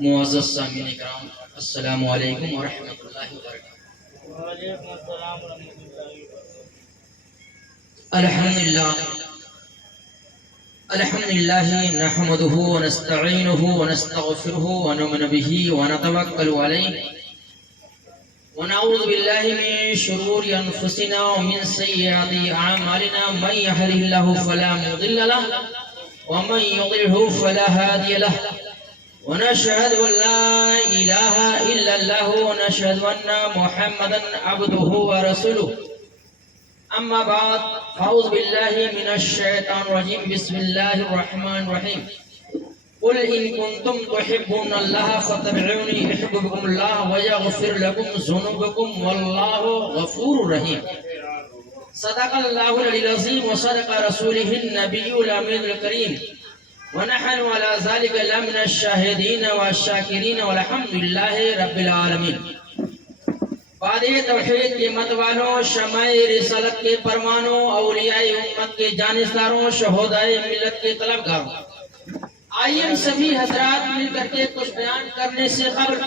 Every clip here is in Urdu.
معزز سامعین کرام، السلام علیکم ورحمۃ اللہ وبرکاتہ۔ وعلیکم السلام ورحمۃ اللہ وبرکاتہ۔ الحمدللہ نحمده ونستعینه ونستغفره ونؤمن به ونتوکل علیہ ونعوذ باللہ من شرور انفسنا ومن سیئات اعمالنا، من یهده اللہ فلا مضل له ومن يضلل فلا هادي له، ونشهد أن لا إله إلا الله ونشهد أن محمدا عبده ورسوله. أما بعد، فأعوذ بالله من الشيطان الرجيم، بسم الله الرحمن الرحيم. قل إن كنتم تحبون الله فاتبعوني يحببكم الله ويغفر لكم ذنوبكم والله غفور رحيم. صدق الله العلي العظيم وصدق رسوله النبي الأمين الكريم، ونحن على ذلك لمن الشاهدين والشاكرين والحمد لله رب العالمين. بعد توحید کے مت والوں، شمع رسالت کے پروانوں، اولیاء امت کے جانشداروں، شہداء ملت کے طلبگاروں، آئیے ہم سبھی حضرات مل کر کے کچھ بیان کرنے سے قبل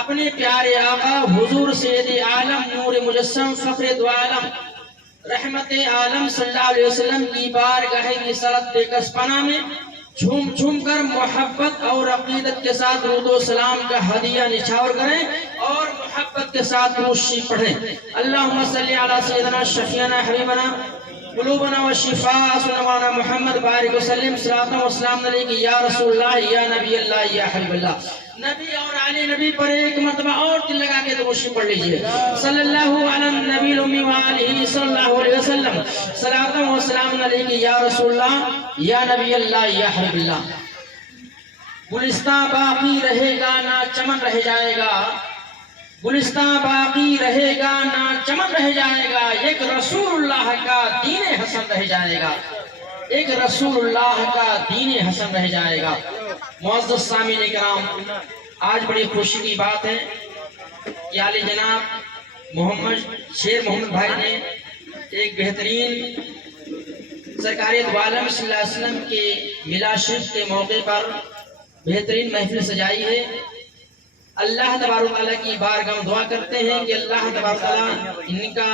اپنے پیارے آقا حضور سید عالم نور مجسم فخر دو عالم رحمت عالم صلی اللہ علیہ وسلم کی بارگاہ رسالت بے کس پناہ میں جھوم جھوم کر محبت اور عقیدت کے ساتھ درود و سلام کا ہدیہ نچھاور کریں اور محبت کے ساتھ روشی پڑھیں۔ اللہم صلی علی سیدنا شفیعنا حبیبنا قلوبنا و شفاء سنوانا محمد بارک وسلم، صلاة و سلام علیکہ یا رسول اللہ، یا نبی اللہ، یا حبیب اللہ۔ نبی اور علی نبی پر ایک مرتبہ اور دل لگا کے روشی پڑھ لیجئے۔ صلی اللہ علی النبی الامی وآلہ صلی اللہ علیہ وسلم، صلاة و سلام علیکہ یا رسول اللہ، یا نبی اللہ، یا حبیب اللہ۔ گلستہ باقی رہے گا نہ چمن رہ جائے گا، گلستہ باقی رہے گا نہ چمن رہ جائے گا، ایک رسول اللہ کا دین حسن رہ جائے گا، ایک رسول اللہ کا دین حسن رہ جائے گا۔ معزز سامعین کرام، آج بڑی خوشی کی بات ہے کہ عالی جناب محمد شیر محمد بھائی نے ایک بہترین سرکار دو عالم صلی اللہ علیہ وسلم کے میلاد شریف کے موقع پر بہترین محفل سجائی ہے۔ اللہ تبارک تعالیٰ کی بارگاہ میں دعا کرتے ہیں کہ اللہ تبارک تعالیٰ ان کا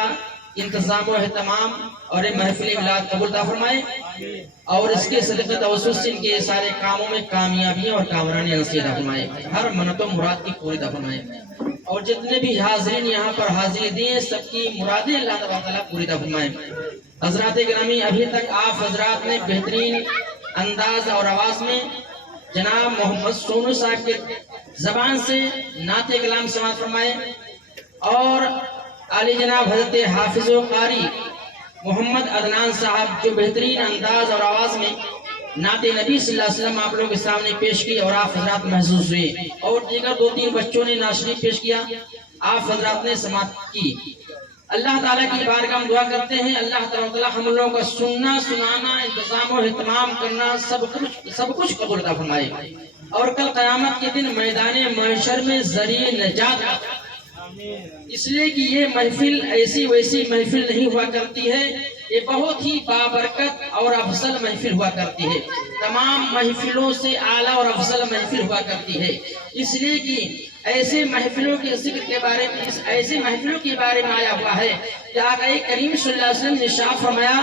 انتظام و اہتمام اور محفل میلاد قبول عطا فرمائے اور اس کے صدقہ توسط سے ان کے سارے کاموں میں کامیابیاں اور کامرانی نصیب عطا فرمائے، ہر منت و مراد کی پوری عطا فرمائے، اور جتنے بھی حاضرین یہاں پر حاضری دیں سب کی مرادیں اللہ تبارک تعالیٰ پوری عطا فرمائے۔ حضرات گرامی، ابھی تک آپ حضرات نے بہترین انداز اور آواز میں جناب محمد سونو صاحب کے زبان سے نعت کلام سماعت فرمائے، اور علی جناب حضرت حافظ و قاری محمد عدنان صاحب جو بہترین انداز اور آواز میں نعت نبی صلی اللہ علیہ وسلم آپ لوگوں کے سامنے پیش کی اور آپ حضرات محسوس ہوئے، اور دیگر دو تین بچوں نے نعت شریف پیش کیا، آپ حضرات نے سماعت کی۔ اللہ تعالیٰ کی بارگاہ میں دعا کرتے ہیں اللہ تعالیٰ ہم لوگوں کا سننا، سنانا، انتظام و اہتمام کرنا سب کچھ قبول عطا فرمائے، اور کل قیامت کے دن میدان محشر میں ذریعہ نجات عطا۔ اس لیے کہ یہ محفل ایسی ویسی محفل نہیں ہوا کرتی ہے، یہ بہت ہی بابرکت اور افضل محفل ہوا کرتی ہے، تمام محفلوں سے اعلیٰ اور افضل محفل ہوا کرتی ہے۔ اس لیے کہ ایسے محفلوں کے ذکر کے بارے میں، ایسے محفلوں کے بارے میں آیا ہوا ہے کہ آقا کریم صلی اللہ علیہ وسلم نے ارشاد فرمایا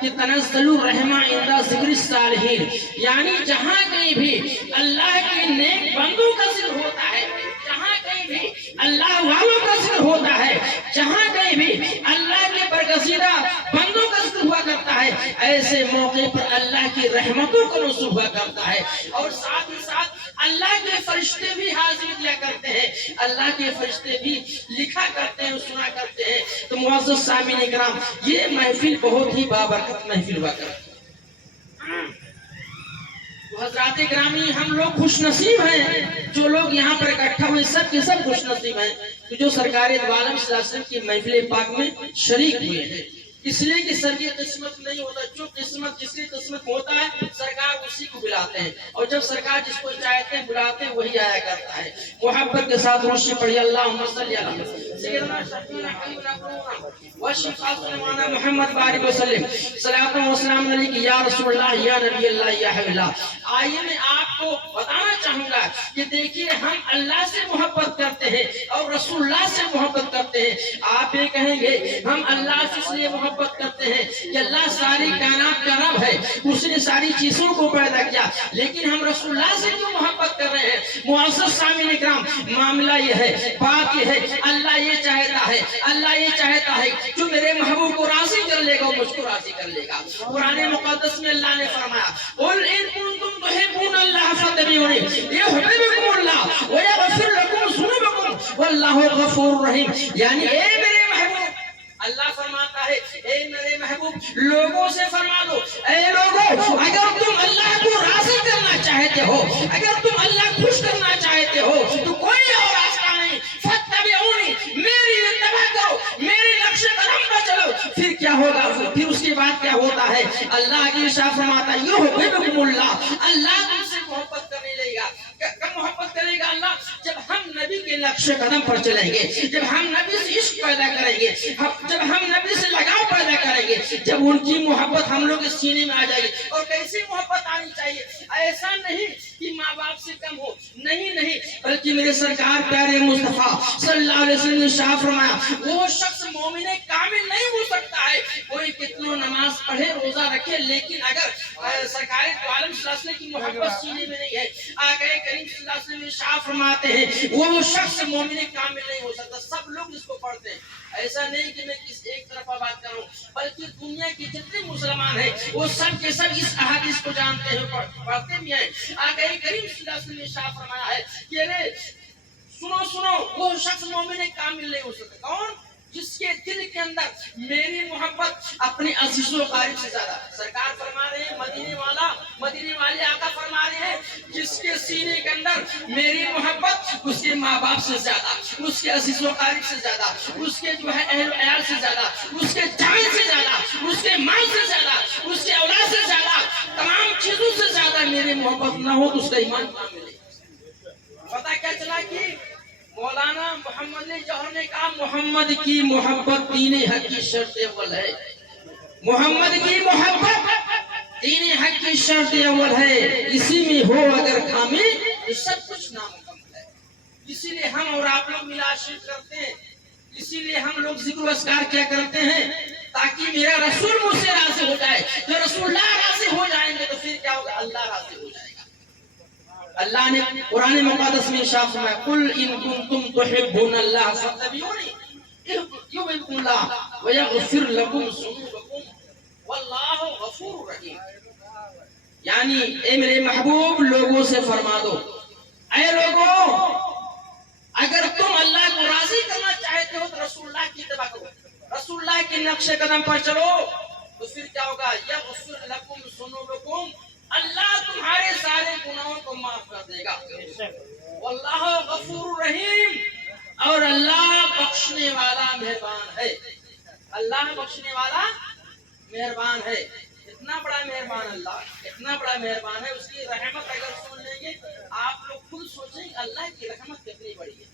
کہ تنزل الرحمہ عند ذکر الصالحین، یعنی جہاں کہیں بھی اللہ کے نیک بندوں کا ذکر ہوتا ہے، جہاں کہیں بھی اللہ والوں کا ذکر ہوتا ہے، جہاں کہیں بھی اللہ کے برگزیدہ بندوں کا ذکر ہوا کرتا ہے، ایسے موقع پر اللہ کی رحمتوں کا نزول ہوا کرتا ہے، اور ساتھ ہی ساتھ اللہ کے فرشتے بھی حاضر دیا کرتے ہیں، اللہ کے فرشتے بھی لکھا کرتے ہیں، سنا کرتے ہیں۔ تو معزز سامعین کرام، یہ محفل بہت ہی بابرکت محفل ہوا کرتی ہے۔ تو حضرات گرامی، ہم لوگ خوش نصیب ہیں، جو لوگ یہاں پر اکٹھا ہوئے سب کے سب خوش نصیب ہیں، تو جو سرکار دو عالم صلی اللہ علیہ وسلم کی محفل پاک میں شریک ہوئے ہیں۔ اس لیے کہ سر کی قسمت نہیں ہوتا، جو قسمت جس کی قسمت ہوتا ہے سرکار اسی کو بلاتے ہیں، اور جب سرکار جس کو چاہتے ہیں بلاتے ہیں وہی آیا کرتا ہے۔ محبت کے ساتھ روشنی پڑھی اللہم صلی علی سیدنا شفیعنا حبیبنا وشفیعنا محمد بارک وسلم صلاۃ و سلام علیک یا رسول اللہ یا نبی اللہ یا حبیب اللہ۔ آئیے میں آپ کو بتانا چاہوں گا کہ دیکھیے ہم اللہ سے محبت کرتے ہیں اور رسول اللہ سے محبت کرتے ہیں۔ آپ یہ کہیں گے ہم اللہ سے اس لیے محبت کرتے ہیں کہ اللہ ساری کائنات کا رب ہے، اس نے ساری چیزوں کو پیدا کیا، لیکن ہم رسول اللہ سے کیوں محبت کر رہے ہیں؟ معزز سامعین اکرام، معاملہ یہ ہے، بات یہ ہے، اللہ یہ چاہتا ہے، اللہ یہ چاہتا ہے جو میرے محبوب کو راضی کر لے گا وہ مجھ کو راضی کر لے گا۔ قرآن مقدس میں اللہ نے فرمایا قل ان کنتم تحبون اللہ فاتبعونی یحببکم اللہ ویغفر لکم ذنوبکم واللہ غفور رحیم۔ یعنی اے میرے محبوب، اللہ فرماتا ہے اے میرے محبوب لوگوں سے فرما دو، اے لوگوں اگر تم اللہ کو راضی کرنا چاہتے ہو، اگر تم اللہ خوش کرنا چاہتے ہو تو کوئی اور راستہ نہیں، فاتبعونی، میری اتباع کرو، میری نقش قدم پر چلو۔ پھر کیا ہوگا؟ پھر اس کے بعد کیا ہوتا ہے؟ اللہ کی ارشاد فرماتا ہے یحببکم اللہ، اللہ تم سے محبت کرنے لگے گا۔ کب محبت کرے گا اللہ؟ جب ہم نبی کے نقش قدم پر چلیں گے، جب ہم نبی سے عشق پیدا کریں گے، جب ہم نبی سے لگاؤ پیدا کریں گے، جب ان کی محبت ہم لوگ کے سینے میں آ جائے گی۔ اور کیسی محبت آنی چاہیے؟ ایسا نہیں کہ ماں باپ سے کم ہو، نہیں، بلکہ میرے سرکار پیارے مصطفیٰ صلی اللہ علیہ وسلم نے شاہ فرمایا وہ شخص مومن کامل نہیں ہو سکتا ہے کوئی کتنوں نماز پڑھے روزہ رکھے، لیکن اگر سرکار دو عالم صلی اللہ علیہ وسلم کی محبت سینے میں نہیں ہے، آقا کریم صلی اللہ علیہ وسلم شاہ فرماتے ہیں وہ شخص مومن کامل نہیں ہو سکتا۔ سب لوگ اس کو پڑھتے ہیں، ایسا نہیں کہ میں کس ایک طرفہ بات کروں، بلکہ دنیا کے جتنے مسلمان ہیں وہ سب کے سب اس احادیث کو جانتے ہیں، پڑھتے بھی ہیں۔ آقا کریم صلی اللہ علیہ وسلم نے شاہ فرمایا ہے کہ ارے سنو وہ شخص مومن کامل نہیں ہو سکتا۔ کون؟ جس کے دل کے اندر میری محبت اپنے عزیز و قریب سے زیادہ۔ سرکار فرما رہے ہیں مدینے والے آقا فرما رہے ہیں جس کے سینے کے اندر میری محبت اس کے ماں باپ سے زیادہ، اس کے عزیز و قریب سے زیادہ، اس کے جو ہے اہل و عیال سے زیادہ، اس کے جان سے زیادہ، اس کے مال سے زیادہ، اس کے اولاد سے زیادہ، تمام چیزوں سے زیادہ میری محبت نہ ہو تو اس کا ایمان کامل ہے۔ پتہ کیا چلا کہ مولانا محمد جوہر نے کہا محمد کی محبت دین حق کی شرط اول ہے، محمد کی محبت دین حق کی شرط اول ہے، اسی میں ہو اگر کامل تو سب کچھ نامکمل ہے۔ اسی لیے ہم اور آپ لوگ ملا شریف کرتے ہیں، اسی لیے ہم لوگ ذکر و اذکار کیا کرتے ہیں تاکہ میرا رسول مجھ سے راضی ہو جائے۔ جو رسول اللہ راضی ہو جائیں گے تو پھر کیا ہوگا؟ اللہ راضی ہو جائے گا۔ اللہ نے قرآن مقدس میں ارشاد فرمایا قل ان کنتم تحبون اللہ فاتبعونی یحببکم اللہ ویغفر لکم ذنوبکم واللہ غفور رحیم۔ یعنی اے میرے محبوب لوگوں سے فرما دو، اے لوگوں اگر تم اللہ کو راضی کرنا چاہتے ہو تو رسول اللہ کی اتباع کرو، رسول اللہ کے نقش قدم پر چلو، تو پھر کیا ہوگا؟ یغفر لکم ذنوبکم، اللہ تمہارے سارے گناہوں کو معاف کر دے گا، واللہ غفور رحیم، اور اللہ بخشنے والا مہربان ہے، اللہ بخشنے والا مہربان ہے۔ اتنا بڑا مہربان اللہ، اتنا بڑا مہربان ہے، اس کی رحمت اگر سن لیں گے آپ لوگ خود سوچیں کہ اللہ کی رحمت کتنی بڑی ہے۔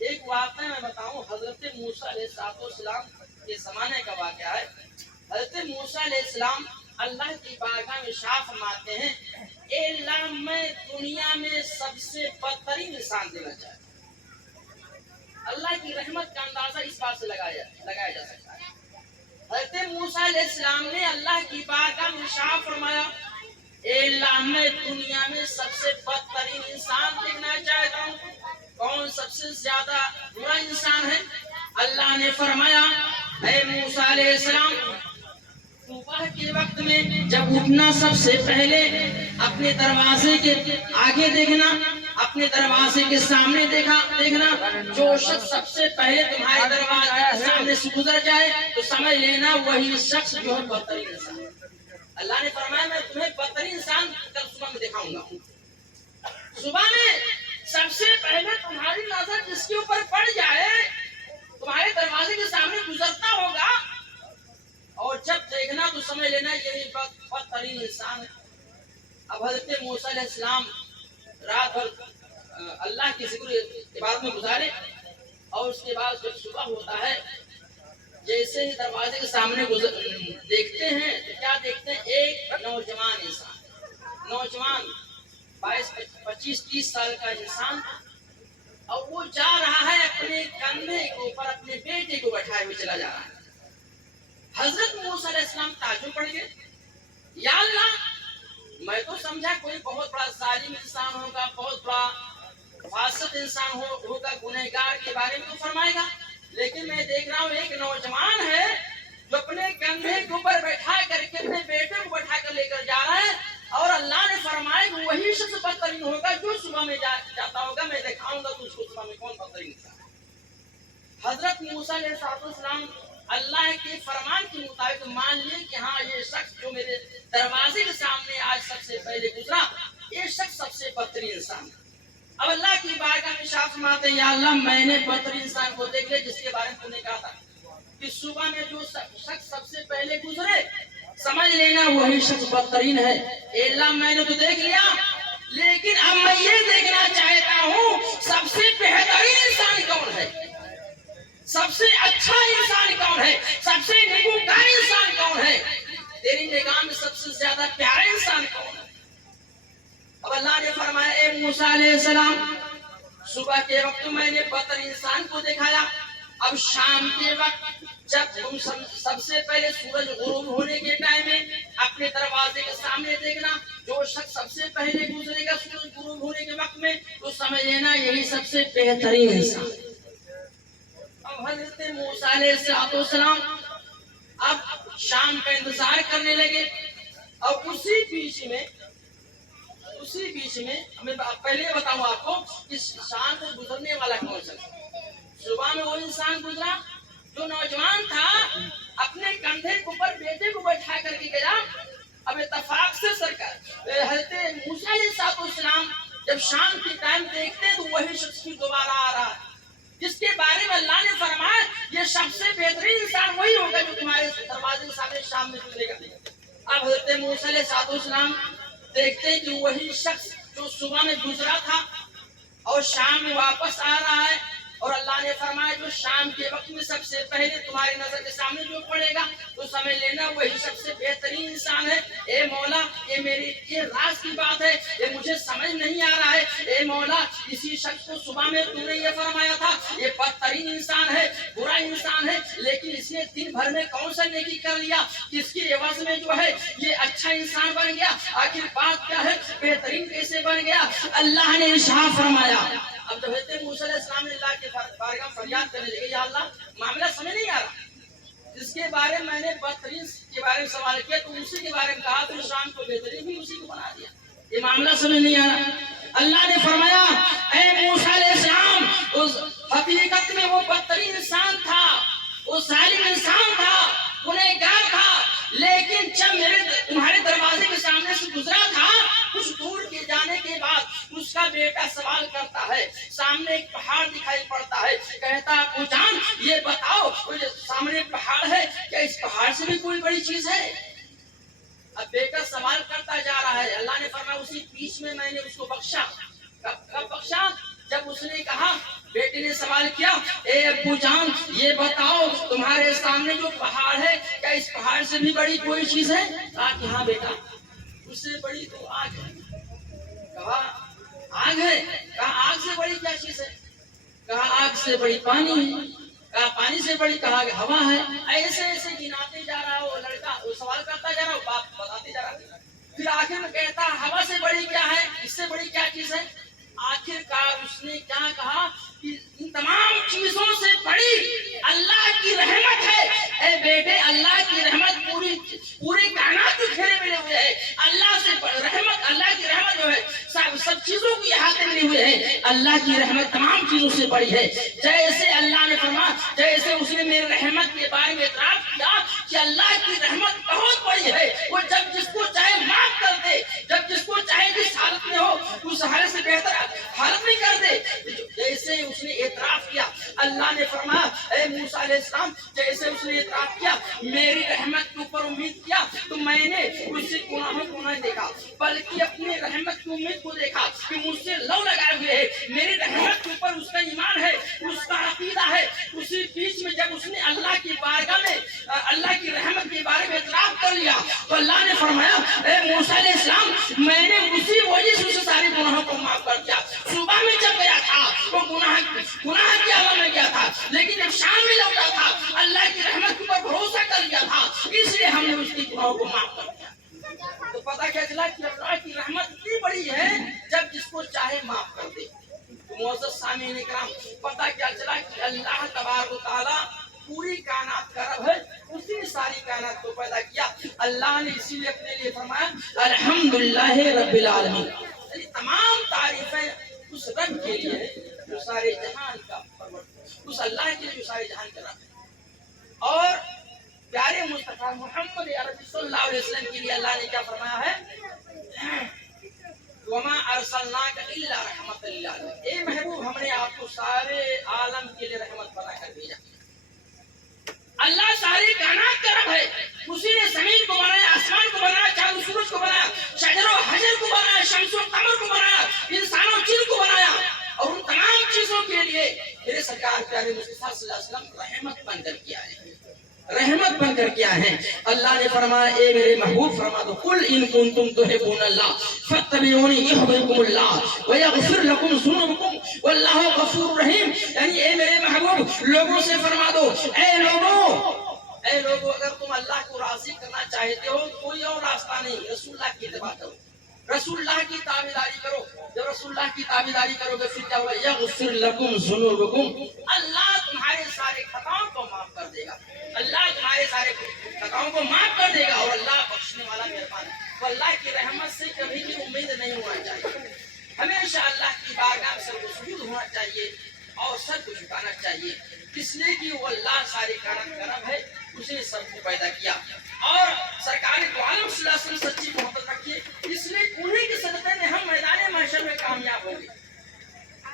ایک واقعہ میں بتاؤں، حضرت موسیٰ علیہ السلام کے زمانے کا واقعہ ہے۔ حضرت موسیٰ علیہ السلام اللہ کی بارگاہ میں شاہ فرماتے ہیں اے اللہ میں دنیا میں سب سے بدترین انسان دینا چاہتا ہوں۔ اللہ کی رحمت کا اندازہ اس بات سے لگایا جا سکتا ہے۔ حضرت موسیٰ علیہ السلام نے اللہ کی بارگاہ میں شاہ فرمایا اے اللہ میں دنیا میں سب سے بدترین انسان دیکھنا چاہتا ہوں، کون سب سے زیادہ برا انسان ہے؟ اللہ نے فرمایا اے موسیٰ علیہ السلام صبح کے وقت میں جب اٹھنا سب سے پہلے اپنے دروازے کے آگے دیکھنا، اپنے دروازے کے سامنے دیکھنا، جو شخص سب سے پہلے تمہارے دروازے کے سامنے سے گزر جائے تو سمجھ لینا وہی شخص جو ہے بدترین انسان۔ اللہ نے فرمایا میں تمہیں بدترین انسان کل صبح میں دکھاؤں گا۔ صبح میں سب سے پہلے تمہاری نظر جس کے اوپر پڑ جائے، تمہارے دروازے کے سامنے گزرتا ہوگا بدترین انسان ہے. اب حضرت موسیٰ علیہ السلام رات بھر اللہ کی ذکر عبادت میں گزارے اور اس کے بعد جب صبح ہوتا ہے جیسے ہی دروازے کے سامنے دیکھتے ہیں تو کیا دیکھتے ہیں؟ ایک نوجوان انسان، نوجوان 22-25-30 سال کا انسان، اور وہ جا رہا ہے اپنے کندھے کے اوپر اپنے بیٹے کو بٹھائے ہوئے چلا جا رہا ہے. حضرت موسیٰ علیہ السلام تعجب پڑ گئے، یا اللہ میں تو سمجھا کوئی بہت بڑا ظالم انسان ہوگا، بہت بڑا فاسق انسان ہوگا، گنہگار کے بارے میں تو فرمائے گا، لیکن میں دیکھ رہا ہوں ایک نوجوان ہے جو اپنے کندھے کے اوپر بیٹھا کر کے اپنے بیٹے کو بٹھا کر لے کر جا رہا ہے، اور اللہ نے فرمایا کہ وہی شخص بدترین ہوگا جو صبح میں جاتا ہوگا. میں دکھاؤں گا تو اس کو صبح میں کون بدترین تھا. حضرت موسیٰ علیہ السلام اللہ کے فرمان کے مطابق مان لیے کہ ہاں یہ شخص جو میرے دروازے کے سامنے آج سب سے پہلے گزرا، یہ شخص سب سے بدترین انسان ہے. اب اللہ کی بارگاہ میں ارشاد فرماتے ہیں، یا اللہ میں نے بدترین انسان کو دیکھ لیا جس کے بارے میں تو نے کہا تھا کہ صبح میں جو شخص سب سے پہلے گزرے سمجھ لینا وہی شخص بدترین ہے. اے اللہ میں نے تو دیکھ لیا، لیکن اب میں یہ دیکھنا چاہتا ہوں سب سے بہترین انسان کون ہے، سب سے اچھا انسان کون ہے، سب سے نیکوکار انسان کون ہے، تیری نگاہ میں سب سے زیادہ پیارا انسان کون ہے. اب اللہ نے فرمایا اے موسیٰ علیہ السلام صبح کے وقت میں نے بدترین انسان کو دکھایا، اب شام کے وقت جب تم سب سے پہلے سورج غروب ہونے کے ٹائم میں اپنے دروازے کے سامنے دیکھنا، جو شخص سب سے پہلے گزرے گا سورج غروب ہونے کے وقت میں تو سمجھ لینا یہی سب سے بہترین انسان. اب حضرت موسیٰ علیہ السلام اب شام کا انتظار کرنے لگے، اور اسی بیچ میں میں پہلے بتاؤں آپ کو کہ شام کو گزرنے والا کون سا. صبح میں وہ انسان گزرا جو نوجوان تھا، اپنے کندھے کے اوپر بیٹے کو بیٹھا کر کے گیا. اب اتفاق سے حضرت موسیٰ علیہ السلام جب شام کی ٹائم دیکھتے ہیں تو وہی شخص بھی دوبارہ آ رہا ہے جس کے بارے میں اللہ نے فرمایا یہ سب سے بہترین انسان وہی ہوگا جو تمہارے دروازے کے سامنے شام میں گزرے گا. اب حضرت موسیٰ علیہ السلام دیکھتے ہیں کہ وہی شخص جو صبح میں گزرا تھا اور شام میں واپس آ رہا ہے، اور اللہ نے فرمایا جو شام کے وقت میں سب سے پہلے تمہاری نظر کے سامنے جو پڑے گا تو سمجھ لینا وہی سب سے بہترین انسان ہے. اے مولا یہ راز کی بات ہے، یہ مجھے سمجھ نہیں آ رہا ہے. اے مولا اسی شخص کو صبح میں تم نے یہ فرمایا تھا یہ بدترین انسان ہے، برا انسان ہے، لیکن اس نے دن بھر میں کون سا نیکی کر لیا جس کی عوض میں جو ہے یہ اچھا انسان بن گیا. آخر بات کیا ہے، بہترین کیسے بن گیا؟ اللہ نے ارشاد فرمایا. اب جب حضرت موسیٰ علیہ السلام نے اللہ کے بارگاہ فریاد کرنے لگے، یا اللہ معاملہ سمجھ نہیں آ رہا، جس کے بارے میں نے بدترین کے بارے میں سوال کیا تو اسی کے بارے میں کہا، تو شام کو بہترین بھی اسی کو بنا دیا. یہ معاملہ سمجھ نہیں آ رہا. اللہ نے فرمایا اے موسیٰ علیہ السلام اس حقیقت میں وہ بدترین انسان تھا، وہ ظالم انسان تھا، گنہگار تھا، لیکن جب تمہارے دروازے کے سامنے سے گزرا تھا کچھ دور کے جانے کے بعد اس کا بیٹا سوال کرتا ہے، سامنے ایک پہاڑ دکھائی پڑتا ہے، کہتا ابو جان یہ بتاؤ سامنے پہاڑ ہے کیا اس پہاڑ سے بھی کوئی بڑی چیز ہے؟ اب بیٹا سوال کرتا جا رہا ہے. اللہ نے فرمایا اسی بیچ میں نے اس کو بخشا. کب بخشا؟ جب اس نے کہا، بیٹے نے سوال کیا اے ابو جان یہ بتاؤ تمہارے سامنے جو پہاڑ ہے کیا اس پہاڑ سے بھی بڑی کوئی چیز ہے؟ کہا کہ ہاں بیٹا اس سے بڑی تو آگ ہے. کہا آگ ہے؟ کہا آگ سے بڑی کیا چیز ہے؟ کہا آگ سے بڑی پانی ہے. کہا پانی سے بڑی؟ کہا کہ ہوا ہے. ایسے ایسے گناتے جا رہا وہ لڑکا، وہ سوال کرتا جا رہا، وہ باپ بتاتے جا رہا. پھر آخر میں کہتا ہوا سے بڑی کیا ہے، اس سے بڑی کیا چیز ہے؟ آخر کار اس نے کیا کہا کہ ان تمام چیزوں سے بڑی اللہ کی رحمت ہے. اے بیٹے اللہ کی رحمت پوری کائنات کو گھیرے ملے ہوئے ہے. اللہ سے رحمت، اللہ کی رحمت جو ہے سب چیزوں کو احاطے ملے ہوئے ہے. اللہ کی رحمت تمام چیزوں سے بڑی ہے. جیسے اللہ نے فرمایا، جیسے اس نے میری رحمت کے بارے میں اعتراف کیا کہ اللہ کی رحمت بہت بڑی ہے، وہ جب جس کو چاہے معاف کر دے، جب جس کو چاہے جس حالت میں ہو اس حالت سے بہتر حالت میں کر دے. جیسے اس نے اعتراف کیا، اللہ نے فرمایا اے موسیٰ علیہ السلام جیسے اس نے اعتراف کیا، میری رحمت کے اوپر امید کیا تو میں نے اس گناہوں کو نہ دیکھا بلکہ اپنے رحمت کی امید کو دیکھا کہ مجھ سے لو لگائے ہوئے ہے، میری رحمت کے اوپر اس کا ایمان ہے، اس کا عقیدہ ہے۔ اسی بیچ میں جب اس نے اللہ کی بارگاہ میں اللہ کی رحمت کے بارے میں اعتراف کر لیا تو اللہ نے فرمایا اے موسیٰ علیہ السلام میں نے اسی وجہ سے اسے سارے گناہوں کو معاف کر دیا۔ صبح میں جب گیا تھا وہ گناہ کی حالت میں گیا تھا، لیکن جب شام میں لوٹا تھا اللہ کی رحمت کے اوپر بھروسہ کر لیا تھا، اس لیے ہم نے اس کی گناہوں کو معاف کر دیا۔ تو پتہ کیا چلا کہ اللہ کی رحمت اتنی بڑی ہے جب جس کو چاہے معاف کر دے۔ معزز سامعین کرام، پتہ کیا چلا کہ اللہ تبارک و تعالی پوری کائنات کا رب ہے، اسی نے ساری کائنات کو پیدا کیا۔ اللہ نے اسی لیے اپنے لیے فرمایا الحمدللہ رب العالمین، یعنی تمام تعریفیں اس رب کے لیے جو سارے جہان کا پروردگار، اس اللہ کے لیے جو سارے جہان کا رب ہے۔ اور پیارے مصطفیٰ محمد عربی صلی اللہ علیہ وسلم کے لیے اللہ نے کیا فرمایا ہے وَمَا أَرْسَلْنَاكَ إِلَّا رَحْمَةً لِّلْعَالَمِينَ، اے محبوب ہم نے آپ کو سارے عالم کے لیے رحمت بنا کر بھیجا۔ اللہ ساری کائنات کا رب ہے، اسی نے زمین کو بنایا، آسمان کو بنایا، چاند و سورج کو بنایا، شجر و حجر کو بنایا، شمس و قمر کو بنایا، انسان و جن کو بنایا، اور ان تمام چیزوں کے لیے میرے سرکار پیارے مصطفیٰ صلی اللہ علیہ وسلم رحمت بن کر کیا ہے، رحمت بن کر کیا ہے۔ اللہ نے فرمایا اے میرے محبوب فرما دو قل ان کنتم تحبون اللہ فاتبعونی یحببکم اللہ ویغفر لکم ذنوبکم واللہ غفور رحیم، یعنی اے میرے محبوب لوگوں سے فرما دو اے لوگوں اگر تم اللہ کو راضی کرنا چاہتے ہو کوئی اور راستہ نہیں، رسول اللہ کی اتباع کرو، رسول اللہ کی تابعداری کرو۔ جب رسول اللہ کی تابعداری کرو گے پھر کیا ہوگا یغفر لکم ذنوبکم، اللہ تمہارے سارے خطاؤں کو معاف کر دے گا، اللہ تمہارے سارے خطاؤں کو معاف کر دے گا، اور اللہ بخشنے والا مہربان ہے۔ تو اللہ کی رحمت سے کبھی بھی امید نہیں ہونا چاہیے، ہمیشہ اللہ کی بارگاہ میں سر کو سجود ہونا چاہیے اور سر کو جھکانا چاہیے، اس لیے کہ وہ اللہ سارے کائنات کا رب ہے، اس نے سب کو پیدا کیا۔ اور سرکار دو عالم صلی اللہ علیہ وسلم سچی محبت رکھیے، اس لیے انہیں کے صدقے میں ہم میدان محشر میں کامیاب ہوں گے۔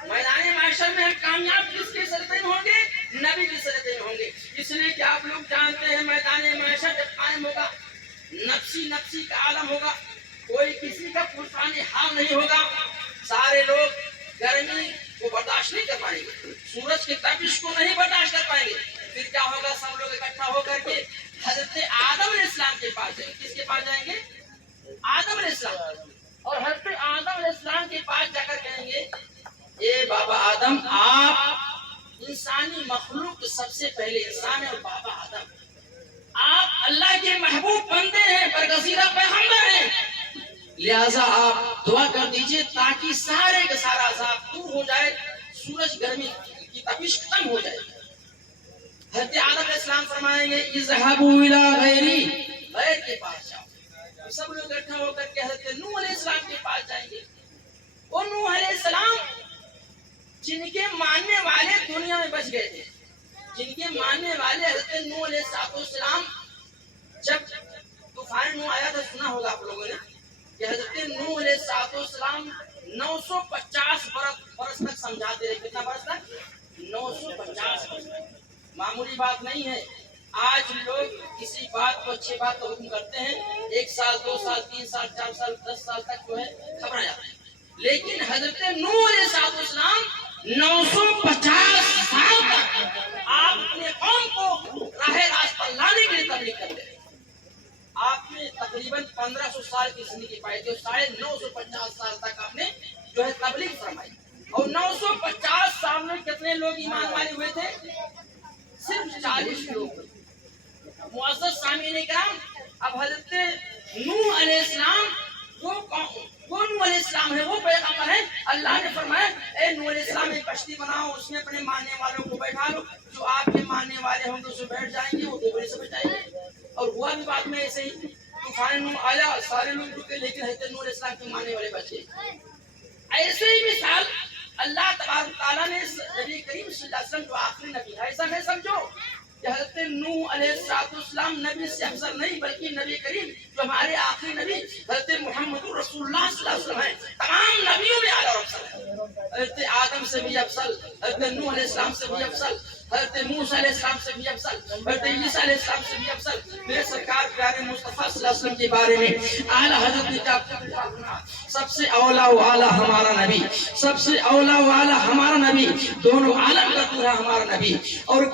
میدان محشر میں ہم کامیاب کس کے صدقے میں ہوں گے؟ نبی کے صدقے میں ہوں گے، اس لیے کہ آپ لوگ جانتے ہیں میدان محشر جب قائم ہوگا نفسی کا عالم ہوگا، کوئی کسی کا پرسانی حال نہیں ہوگا، سارے لوگ گرمی کو برداشت نہیں کر پائیں گے، سورج کی تپش کو نہیں برداشت کر پائیں گے، پھر کیا ہوگا سب لوگ اکٹھا ہو کر کے حضرت آدم علیہ السلام کے پاس جائیں گے۔ کس کے پاس جائیں گے؟ آدم علیہ السلام، اور حضرت آدم علیہ السلام کے پاس جا کر کہیں گے اے بابا آدم آپ انسانی مخلوق سب سے پہلے انسان ہے، اور بابا آدم آپ اللہ کے محبوب بندے ہیں، برگزیدہ پیغمبر ہیں، لہذا آپ دعا کر دیجئے تاکہ سارے کا سارا عذاب دور ہو جائے، سورج گرمی کی تپش ختم ہو جائے۔ حضرت آدم علیہ السلام فرمائیں گے اذهبوا الى غیری، غیر کے پاس جاؤ، سب لوگ اکٹھا ہو کر کے حضرت نوح علیہ السلام کے پاس جائیں گے۔ اور نوح علیہ السلام جن کے ماننے والے دنیا میں بچ گئے تھے، جن کے ماننے والے حضرت نوح علیہ السلام، جب طوفان نوح آیا تھا سنا ہوگا آپ لوگوں نے کہ حضرت نوح علیہ السلام 950 برس تک سمجھاتے رہے۔ کتنا برس تک؟ 950 برس تک، معمولی بات نہیں ہے۔ آج لوگ کسی بات کو اچھی بات کا حکم کرتے ہیں، 1 سال 2 سال 3 سال 4 سال 10 سال تک جو ہے خبر جاتے ہیں، لیکن حضرت نوح علیہ السلام 950 سال تک آپ اپنے قوم کو راہ راست پر لانے کے لیے تبلیغ کرتے رہے۔ آپ نے تقریباً 1500 سال کی زندگی پائی تھی، اور 950 سال تک آپ نے جو ہے تبلیغ فرمائی، اور 950 سال میں کتنے لوگ ایمان والے ہوئے تھے؟ صرف 40 لوگ۔ معزز سامعین کرام، اب حضرت نوح علیہ السلام وہ نوح علیہ السلام ہے، وہ پیغمبر ہے۔ اللہ نے فرمایا اے نوح علیہ السلام ایک کشتی بناؤ، اس میں اپنے ماننے والوں کو بیٹھا لو، جو آپ کے ماننے والے ہوں گے اس میں بیٹھ جائیں گے، وہ ڈوبنے سے بچائیں گے۔ اور ہوا بھی بعد میں ایسے ہی، طوفان نوح آیا سارے لوگ ڈوبے، لیکن حضرت نوح علیہ السلام کے ماننے والے بچے۔ ایسے ہی مثال اللہ تبارک تعالیٰ نے نبی کریم صلی اللہ علیہ وسلم جو آخری نبی ہے، ایسا نہیں سمجھو کہ حضرت نوح علیہ السلام نبی سے افضل نہیں، بلکہ نبی کریم جو ہمارے آخری نبی حضرت محمد رسول اللہ صلی اللہ علیہ وسلم ہیں، تمام نبیوں میں اعلیٰ اور افضل ہے۔ حضرت آدم سے بھی افضل، حضرت نوح علیہ السلام سے بھی افضل، حضرت موسیٰ علیہ السلام سے بھی افضل، حضرت عیسیٰ علیہ السلام سے بھی افضل میرے سرکار پیارے مصطفیٰ صلی اللہ علیہ وسلم کے بارے میں اعلیٰ حضرت نے کیا فرمایا؟ سب سے اولا و اعلیٰ ہمارا نبی، سب سے اولا و اعلیٰ ہمارا نبی، دونوں عالم کا پورا ہمارا نبی، اور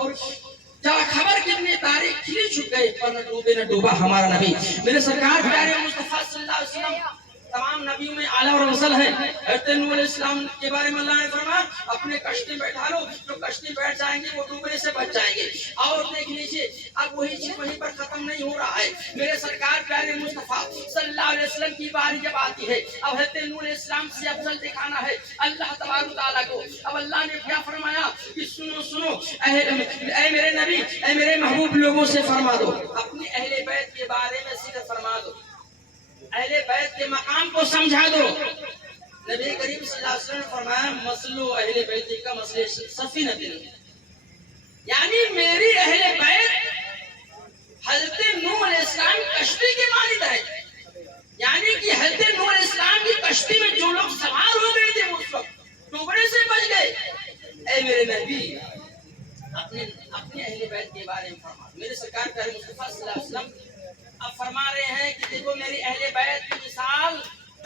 کیا خبر کتنی تاریخ کھلی چھپ گئی پر نہ ڈوبے نہ ڈوبا ہمارا نبی۔ میرے سرکار پیارے مصطفیٰ صلی اللہ علیہ وسلم تمام نبیوں میں اعلیٰ اور افضل ہے۔ حضرت نوح علیہ السلام کے بارے میں اللہ نے فرمایا اپنے کشتی بیٹھا لو، جو کشتی بیٹھ جائیں گے وہ ڈوبنے سے بچ جائیں گے۔ اور دیکھ لیجیے اب وہی چیز وہیں پر ختم نہیں ہو رہا ہے۔ میرے سرکار پیارے مصطفیٰ صلی اللہ علیہ وسلم کی باری جب آتی ہے اب حضرت نوح علیہ السلام سے افضل دکھانا ہے اللہ تبارک و تعالیٰ کو۔ اب اللہ نے کیا فرمایا کہ سنو سنو اے میرے نبی، اے میرے محبوب لوگوں سے فرما دو، اپنے اہل بیت کے بارے میں سیدھا فرما دو، اہل بیت کے مقام کو سمجھا دو۔ نبی کریم صلی اللہ علیہ وسلم نے فرمایا مسلو اہل بیت کا مسئلے سفینہ نہیں، یعنی میری اہل بیت حضرت نوح علیہ السلام کشتی کے مانند ہے، یعنی کہ حضرت نوح علیہ السلام کی کشتی میں جو لوگ سوار ہو گئے تھے اس وقت ڈوبنے سے بچ گئے۔ اے میرے نبی اپنے اہل بیت کے بارے میں فرما۔ میرے سرکار پیارے مصطفیٰ صلی اللہ علیہ وسلم اب فرما رہے ہیں کہ دیکھو میری اہل بیت کی مثال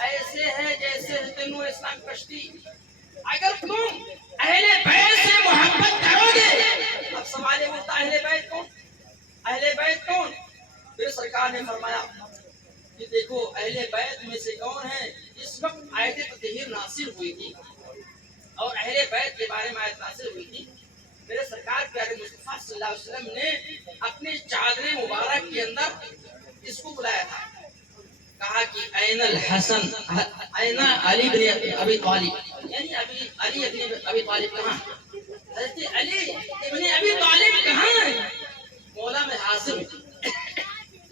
ایسے ہے جیسے حضرت نوح علیہ السلام کشتی۔ اگر تم اہل بیت سے محبت کرو گے، اب سوال یہ ہوتا اہل بیت کون؟ اہل بیت کون؟ میرے سرکار نے فرمایا کہ دیکھو اہل بیت میں سے کون ہے؟ اس وقت آیت تطہیر نازل ہوئی تھی اور اہل بیت کے بارے میں آیت نازل ہوئی تھی۔ میرے سرکار پیارے مصطفیٰ صلی اللہ علیہ وسلم نے اپنے چادر مبارک کے اندر اس کو بلایا تھا، کہا کہ این الحسن، این علی بن ابی طالب، یعنی علی ابن ابی طالب کہاں؟ حضرت علی ابن ابی طالب کہاں ہے؟ مولا میں حاضر ہوں۔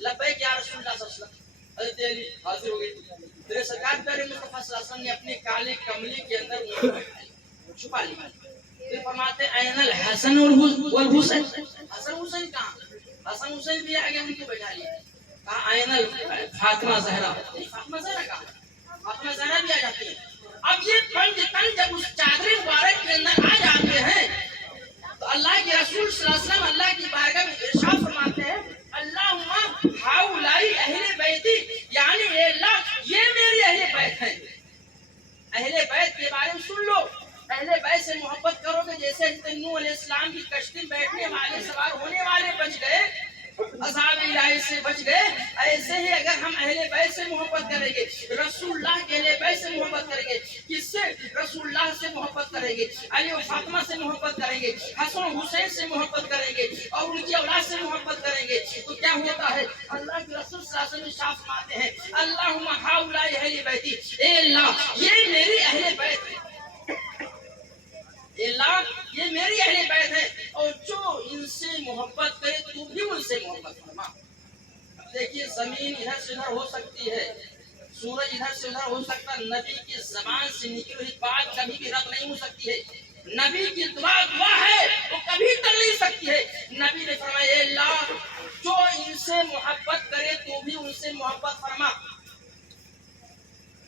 لبیک یا رسول اللہ صلی اللہ علیہ وسلم۔ حضرت علی حاضر ہو گئے۔ میرے سرکار پیارے مصطفیٰ صلی اللہ علیہ وسلم نے اپنے کالے کملی کے اندر چھپا لیا۔ پھر فرماتے این الحسن والحسین، حسن حسین کہاں؟ حسن حسین بھی آگے ان کو بجا لیا۔ کہا این فاطمہ زہرا، فاطمہ زہرا کہاں؟ فاطمہ زہرا بھی آ جاتی ہے۔ اب یہ پنج تن جب اس چادر مبارک کے اندر آ جاتے ہیں تو اللہ کے رسول صلی اللہ علیہ وسلم اللہ کی بارگاہ میں ارشاد فرماتے ہیں اللہم ہؤلاء اہل بیتی، یعنی اے اللہ یہ میری اہل بیت ہیں۔ اہل بیت کے بارے میں سن لو، اہل بیت سے محبت کرو گے جیسے حضرت نوح علیہ السلام کی کشتی بیٹھنے والے سوار ہونے والے بچ گئے، عذاب الہی سے بچ گئے، ایسے ہی اگر ہم اہل بیت سے محبت کریں گے، رسول اللہ کے اہل بیت سے محبت کریں گے، کس سے؟ رسول اللہ سے محبت کریں گے، علی و فاطمہ سے محبت کریں گے، حسن و حسین سے محبت کریں گے اور ان کی اولاد سے محبت کریں گے تو کیا ہوتا ہے؟ اللہ کے رسول صلی اللہ علیہ وسلم ارشاد فرماتے ہیں اللہم ہؤلاء اہل بیتی، اے اللہ یہ میری اہل بیت ہے، اللہ یہ میری اہل بیت ہے اور جو ان سے محبت کرے تو بھی ان سے محبت فرما۔ اب دیکھیے زمین ادھر سے ادھر ہو سکتی ہے، سورج ادھر سے ادھر ہو سکتا ہے، نبی کی زبان سے نکلی ہوئی بات کبھی بھی رد نہیں ہو سکتی ہے۔ نبی کی دعا ہے وہ کبھی ٹل نہیں سکتی ہے۔ نبی نے فرمایا اے اللہ جو ان سے محبت کرے تو بھی ان سے محبت فرما۔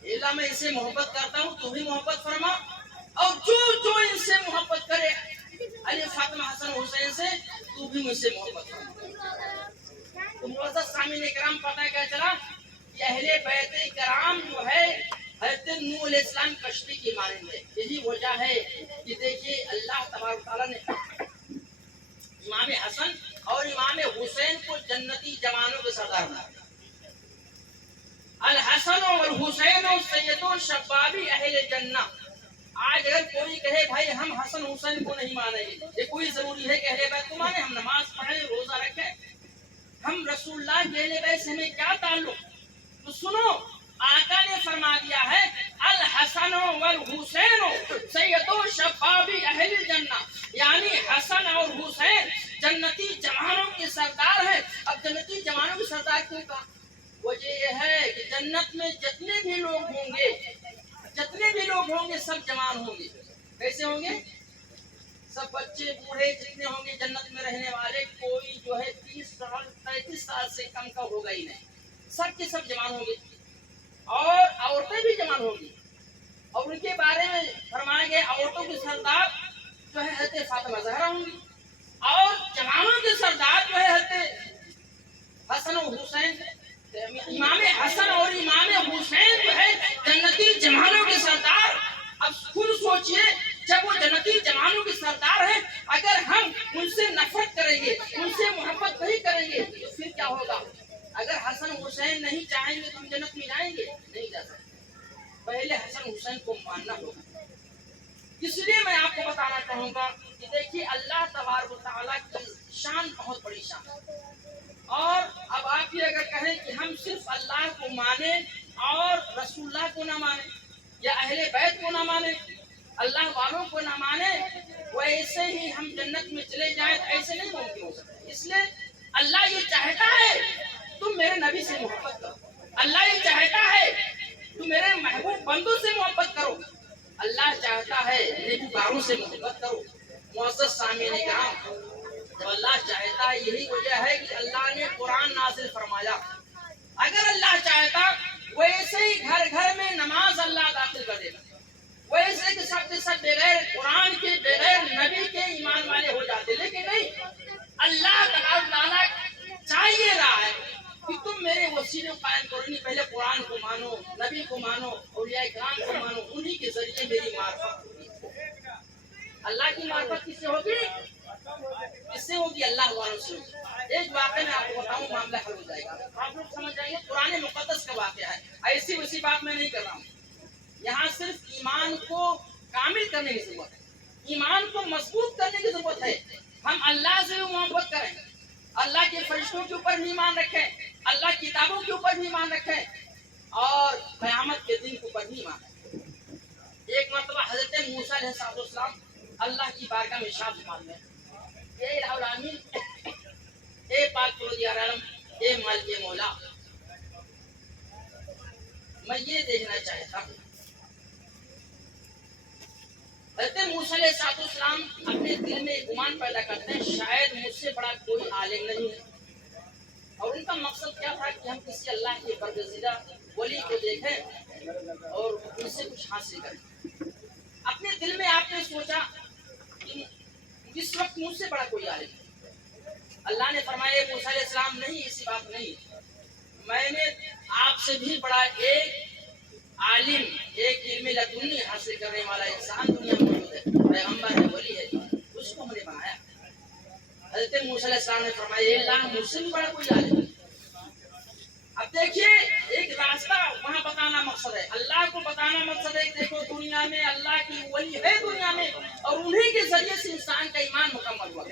اے اللہ میں ان سے محبت کرتا ہوں تو بھی محبت فرما، اور جو ان سے محبت کرے علی فاطمہ حسن حسین سے تو بھی مجھ سے محبت کرے۔ تو معزز سامعین کرام پتہ کیا چلا کہ اہل بیت کرام جو ہے حضرت نوح علیہ السلام کشتی کی مانند ہے۔ یہی وجہ ہے کہ دیکھیے اللہ تبارک تعالیٰ نے امام حسن اور امام حسین کو جنتی جوانوں کے سردار بنایا۔ الحسن والحسین سیدو شبابی اہل جنہ۔ آج اگر کوئی کہے بھائی ہم حسن حسین کو نہیں مانیں گے، یہ کوئی ضروری ہے کہ اہل بیت کو مانیں؟ ہم نماز پڑھیں، روزہ رکھیں، ہم رسول اللہ کے اہل بیت سے ہمیں کیا تعلق؟ تو سنو آقا نے فرما دیا ہے الحسن والحسین سیدو شبابی اہل جنہ، یعنی حسن اور حسین جنتی جوانوں کے سردار ہیں۔ اب جنتی جوانوں کے سردار کیوں کہا؟ وجہ یہ ہے کہ جنت میں جتنے بھی لوگ ہوں گے سب جوان ہوں گے۔ کیسے ہوں گے؟ سب بچے بوڑھے جتنے ہوں گے جنت میں رہنے والے، کوئی جو ہے 30 سال 35 سال سے کم کا ہوگا ہی نہیں، سب کے سب جوان ہوں گے اور عورتیں بھی جوان ہوں گی۔ اور ان کے بارے میں فرمایا گیا عورتوں کے سردار جو ہے حضرت فاطمہ زہرا ہوں گی، و حسین، امام حسن اور امام حسین جو ہے جنتی جمالوں کے سردار. اب خود سوچئے جب وہ جنتی جمالوں کے سردار ہیں، اگر ہم ان سے نفرت کریں گے، ان سے محبت نہیں کریں گے تو پھر کیا ہوگا؟ اگر حسن حسین نہیں چاہیں گے تو ہم جنت میں جائیں گے؟ نہیں جا سکتے. پہلے حسن حسین کو ماننا ہوگا. اس لیے میں آپ کو بتانا چاہوں گا کہ دیکھیے اللہ تبارک و تعالیٰ کی شان بہت بڑی شان ہے. اور اب آپ یہ اگر کہیں کہ ہم صرف اللہ کو مانیں اور رسول اللہ کو نہ مانیں یا اہل بیت کو نہ مانیں، اللہ والوں کو نہ مانیں، وہ ایسے ہی ہم جنت میں چلے جائیں، ایسے نہیں ممکن ہو سکتا. اس لیے اللہ یہ چاہتا ہے تم میرے نبی سے محبت کرو. اللہ یہ چاہتا ہے تم میرے محبوب بندوں سے محبت کرو. اللہ چاہتا ہے نیکوکاروں سے محبت کرو. معزز سامعین کرام، تو اللہ چاہتا ہے، یہی وجہ ہے کہ اللہ نے قرآن نازل فرمایا. اگر اللہ چاہتا ویسے ہی گھر گھر میں نماز اللہ داخل کر دیتا، ویسے کہ سب کے سب بغیر قرآن کے بغیر نبی کے ایمان والے ہو جاتے. لیکن نہیں، اللہ تعالیٰ چاہیے رہا ہے کہ تم میرے وسیلے قائم کرو. نہیں، پہلے قرآن کو مانو، نبی کو مانو، اولیاء کرام کو مانو، انہی کے ذریعے میری معرفت ہوگی. اللہ کی معرفت کس سے ہوگی؟ کس سے ہوگی؟ اللہ والوں سے ہوگی. ایک واقعہ میں آپ کو بتاؤں، معاملہ حل ہو جائے گا. آپ لوگ سمجھ جائیں گے قرآن مقدس کا واقعہ ہے. ایسی ویسی بات میں نہیں کر رہا ہوں. یہاں صرف ایمان کو کامل کرنے کی ضرورت ہے، ایمان کو مضبوط کرنے کی ضرورت ہے. ہم اللہ سے بھی محبت کریں، اللہ کے فرشتوں کے اوپر بھی ایمان رکھیں، اللہ کی کتابوں کے اوپر بھی ایمان رکھیں، اور قیامت کے دن کے اوپر بھی ایمان رکھیں. ایک مرتبہ حضرت موسیٰ علیہ السلام اللہ کی بارگاہ میں ارشاد فرماتے ہیں، اے الہ العالمین، اے پاک پروردگار عالم، اے مالک مولا، میں یہ دیکھنا چاہتا ہوں. حضرت موسیٰ علیہ السلام اپنے دل میں گمان پیدا کرتے ہیں شاید مجھ سے بڑا کوئی عالم نہیں ہے. اور ان کا مقصد کیا تھا کہ ہم کسی اللہ کے برگزیدہ ولی کو دیکھیں اور ان سے کچھ حاصل کریں. اپنے دل میں آپ نے سوچا کہ اس وقت مجھ سے بڑا کوئی عالم نہیں. اللہ نے فرمایا موسیٰ علیہ السلام نہیں، ایسی بات نہیں، میں نے آپ سے بھی بڑا ایک عالم، ایک علم لدنی حاصل کرنے والا انسان دنیا میں موجود ہے، پیغمبر ہے، ولی ہے، اس کو ہم نے بنایا. حضرت موسیٰ علیہ السلام نے فرمایا اللہ مجھ سے بھی بڑا کوئی عالم نہیں. اب دیکھیے ایک راستہ وہاں بتانا مقصد ہے، اللہ کو بتانا مقصد ہے. دیکھو دنیا میں اللہ کی ولی ہے دنیا میں، اور انہی کے ذریعے سے انسان کا ایمان مکمل ہوا.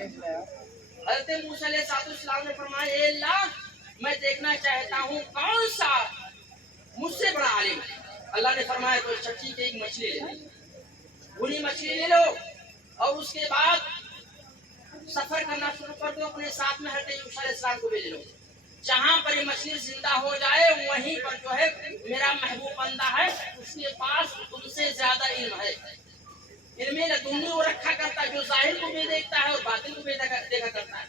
حضرت موسیٰ علیہ السلام نے فرمایا اے اللہ میں دیکھنا چاہتا ہوں کون سا مجھ سے بڑا عالم ہے. اللہ نے فرمایا تو چٹی کی ایک مچھلی لے لو، بری مچھلی لے لو، اور اس کے بعد سفر کرنا شروع کر دو. اپنے ساتھ میں حضرت یوسف علیہ السلام کو بھی لے لو. جہاں پر یہ مچھلی زندہ ہو جائے وہیں پر جو ہے میرا محبوب بندہ ہے، اس کے پاس تم سے زیادہ علم ہے. علم لدنی وہ رکھا کرتا ہے جو ظاہر کو بھی دیکھتا ہے اور باطن کو بھی دیکھا کرتا ہے.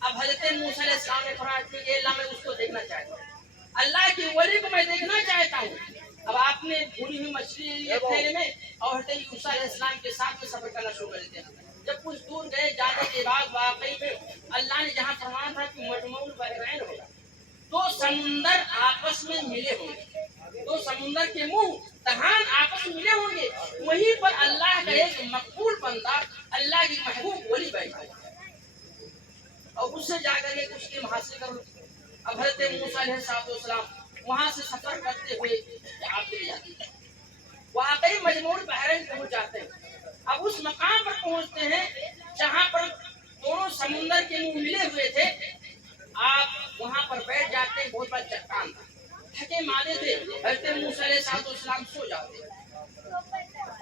اب حضرت موسیٰ علیہ السلام نے فرمایا کہ اللہ میں اس کو دیکھنا چاہتا ہوں، اللہ کے ولی کو میں دیکھنا چاہتا ہوں. اب آپ نے بھولی ہوئی مچھلی لیے تھیلے میں اور حضرت یوسف علیہ السلام کے ساتھ میں سفر کرنا شروع کر دیتے ہیں. جب کچھ دور گئے جانے کے بعد واقعی میں اللہ نے جہاں فرمایا تھا کہ مجمع البحرین ہوگا، دو سمندر آپس میں ملے ہوں گے، دو سمندر کے منہ دہان آپس میں ملے ہوں گے، وہیں پر اللہ کا ایک مقبول بندہ، اللہ کی محبوب ولی بیٹھا ہے، اور اس سے جا کر کے کچھ علم حاصل کر لو. اب حضرت موسیٰ علیہ السلام وہاں سے سفر کرتے ہوئے آپ چلے جاتے ہیں، واقعی مجمع البحرین پہنچ جاتے ہیں. اب اس مقام پر پہنچتے ہیں جہاں پر دونوں سمندر کے منہ ملے ہوئے تھے. آپ وہاں پر بیٹھ جاتے ہیں، بہت بڑا چٹان تھا، تھکے مارے تھے. حضرت موسیٰ علیہ السلام سو جاتے ہیں،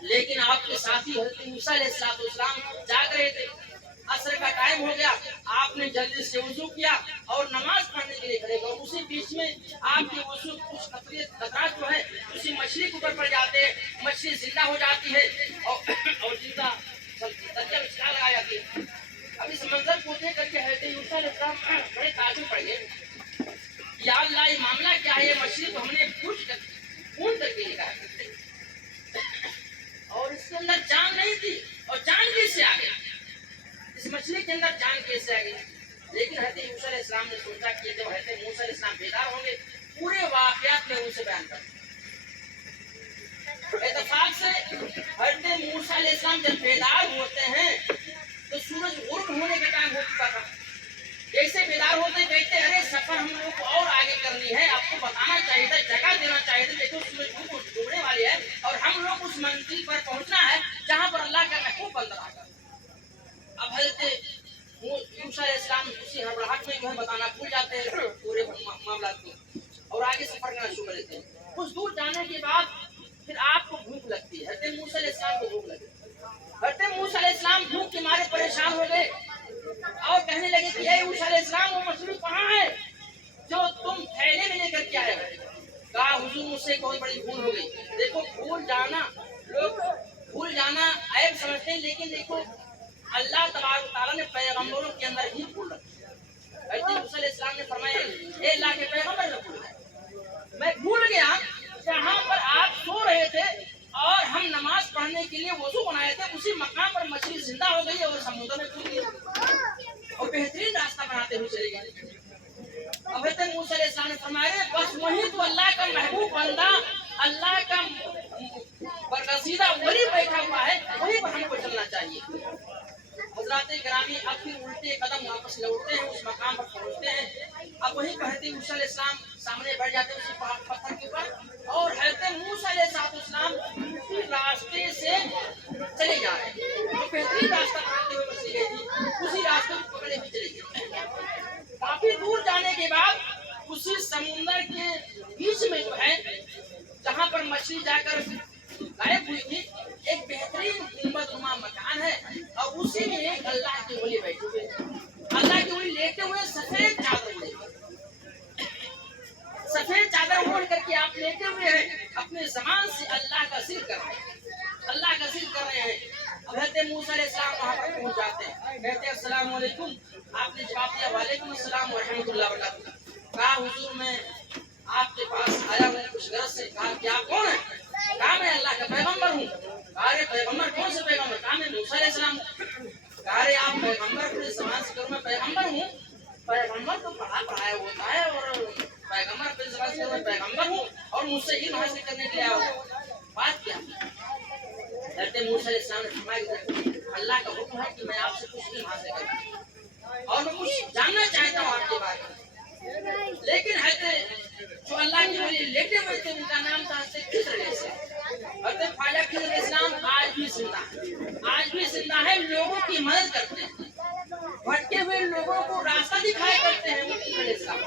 لیکن آپ کے ساتھی حضرت موسیٰ علیہ السلام جاگ رہے تھے. عصر کا ٹائم ہو گیا، آپ نے جلدی سے وضو کیا اور نماز پڑھنے کے لیے کھڑے ہوئے. اسی بیچ میں آپ کے وضو کچھ قطرات جو ہے اسی مچھلی کے اوپر پڑ جاتے ہیں، مچھلی زندہ ہو جاتی ہے اور زندہ لگا جاتی ہے. اب اس منظر کو دیکھ کر کے حضرت یوسف علیہ السلام بڑے تعجب پڑ گئے، یا اللہ یہ معاملہ کیا ہے؟ مچھلی کو ہم نے پھونٹ کر کے نکالا اور اس کے اندر جان نہیں تھی، اور جان کیسے آ گیا؟ اس مچھلی کے اندر جان کیسے آ گئی؟ لیکن حضرت موسیٰ علیہ السلام نے سوچا کہ جب حضرت موسیٰ علیہ السلام بیدار ہوں گے پورے واقعات میں ان سے بیان کریں۔ اتفاق سے حضرت موسیٰ علیہ السلام جب بیدار ہوتے ہیں تو سورج غروب ہونے کا ٹائم ہو چکا تھا۔ جیسے بیدار ہوتے کہتے ارے سفر ہم لوگوں کو اور آگے کرنی ہے، آپ کو بتانا چاہیے تھا، جگہ دینا چاہیے تھا، دیکھو سورج غروب ڈوبنے والی ہے اور ہم لوگ اس منزل پر پہنچنا ہے جہاں پر اللہ کا محبوب بندہ آ کر۔ اب حضرت موسیٰ علیہ السلام اسی ہڑبڑاہٹ میں جو ہے بتانا بھول جاتے ہیں پورے معاملات کو اور آگے سفر کرنا شروع کر دیتے ہیں۔ کچھ دور جانے کے بعد پھر آپ کو بھوک لگتی ہے، حضرت موسیٰ علیہ السلام کو بھوک لگی۔ حضرت موسیٰ علیہ السلام بھوک کے مارے پریشان ہو گئے اور کہنے لگے کہ اے موسیٰ علیہ السلام وہ مچھلی کہاں ہے جو تم تھیلے میں لے کر کے آئے ہو؟ کہا حضور مجھ سے بہت بڑی بھول ہو گئی۔ دیکھو بھول جانا، لوگ بھول جانا عیب سمجھتے ہیں، لیکن دیکھو اللہ تبارک و تعالیٰ نے پیغمبروں کے اندر ہی بھول رکھی۔ حضرت موسیٰ علیہ السلام نے فرمایا اے اللہ کے پیغمبر نے بھول گیا، میں بھول گیا جہاں پر آپ سو رہے تھے اور ہم نماز پڑھنے کے لیے وضو بنائے تھے اسی مقام پر مچھلی زندہ ہو گئی اور سمندر میں کود گئی اور بہترین راستہ بناتے ہوئے چلے گئے۔ اب حضرت موسیٰ علیہ السلام نے فرمایا بس وہی تو اللہ کا محبوب بندہ، اللہ کا برگزیدہ ولی بیٹھا ہوا ہے، وہیں پر ہم کو چلنا چاہیے۔ حضرات گرامی اب پھر الٹے قدم واپس لوٹتے ہیں، اس مقام پر پہنچتے ہیں۔ اب وہیں پر حضرت موسیٰ علیہ السلام سامنے بیٹھ جاتے ہیں اسی پتھر کے اوپر اور حضرت موسیٰ علیہ السلام اسی راستے سے چلے جا رہے ہیں جو بہترین راستہ بناتے ہوئے مچھلی گئی تھی، اسی راستے کو پکڑے ہوئے چلے گئے۔ کافی دور جانے کے بعد اسی سمندر کے بیچ میں جو ہے جہاں پر مچھلی جا کر غائب ہوئی تھی ایک بہترین گنبد نما مکان ہے اور اسی میں ایک اللہ کے ولی بیٹھے ہوئے، اللہ کے ولی لیٹے ہوئے سفید چادر اوڑھے، سفید چادر اوڑھ کر کے آپ لیٹے ہوئے ہیں، اپنے زبان سے اللہ کا ذکر کر رہے ہیں، اللہ کا ذکر کر رہے ہیں۔ اب حضرت موسیٰ علیہ السلام وہاں پر پہنچ جاتے ہیں، کہتے ہیں السلام علیکم۔ آپ نے جواب دیا وعلیکم السلام ورحمۃ اللہ وبرکاتہ۔ کہا حضور میں آپ کے پاس آیا ہوں کچھ غرض سے۔ کہا کیا کون ہے؟ کہا میں اللہ کا پیغمبر ہوں۔ کہا ارے پیغمبر کون سے پیغمبر؟ کہا میں موسیٰ علیہ السلام ہوں۔ کہا ارے آپ پیغمبر اپنے زبان سے کرو میں پیغمبر ہوں، پیغمبر تو پڑھا پڑھایا ہوتا ہے اور پیغمبر اپنے زبان سے کرو میں پیغمبر ہوں اور مجھ سے علم حاصل کرنے کے لیے آیا ہوں، بات کیا؟ حضرت موسیٰ علیہ السلام نے فرمایا اللہ کا حکم ہے کہ میں آپ سے کچھ علم حاصل کروں اور میں کچھ جاننا چاہتا ہوں آپ کے بارے میں۔ لیکن حضرت جو اللہ کے ولی لیٹے ہوئے تھے ان کا نام تھا حضرت خضر علیہ السلام۔ حضرت خواجہ خضر علیہ السلام آج بھی زندہ ہے، آج بھی زندہ ہے، لوگوں کی مدد کرتے ہیں، بھٹکے ہوئے لوگوں کو راستہ دکھایا کرتے ہیں وہ خضر علیہ السلام۔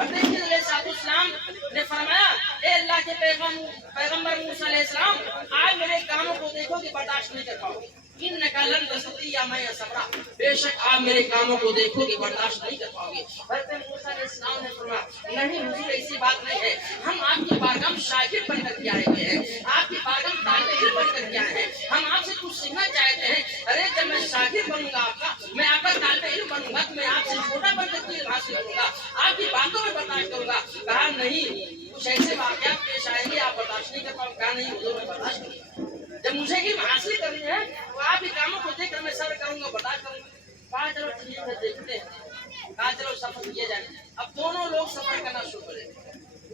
حضرت خضر علیہ السلام نے فرمایا اے اللہ کے پیغمبر موسیٰ علیہ السلام آج میرے کاموں کو دیکھو کہ برداشت نہیں کر پاؤ گے، انکا لن تستطیع معی صبرا، بے شک آپ میرے کاموں کو دیکھو کہ برداشت نہیں کر پاؤ گے۔ حضرت موسیٰ علیہ السلام نے فرمایا نہیں حضور ایسی بات نہیں ہے، ہم آپ کی بارگاہ میں شاگرد بن کر کے آئے ہوئے ہیں، آپ کی بارگاہ میں طالب علم بن کر کے آئے ہیں، ہم آپ سے کچھ سیکھنا چاہتے ہیں۔ ارے جب میں شاگرد بنوں گا آپ کا، میں آپ کا طالب علم بنوں گا تو میں آپ سے چھوٹا بن کر کے علم حاصل کروں گا، آپ کی باتوں میں برداشت کروں گا۔ کہا نہیں کچھ ایسے واقعات پیش آئیں گے آپ برداشت نہیں کر پاؤ گے۔ کہا نہیں حضور میں برداشت کروں گا، جب مجھے علم حاصل کرنی ہے تو آپ کے کاموں کو دیکھ کر میں صبر کروں گا، برداشت کروں گا۔ کہا چلو ٹھیک ہے دیکھتے ہیں، کہا چلو سفر کیا جائے۔ اب دونوں لوگ سفر کرنا شروع کرے۔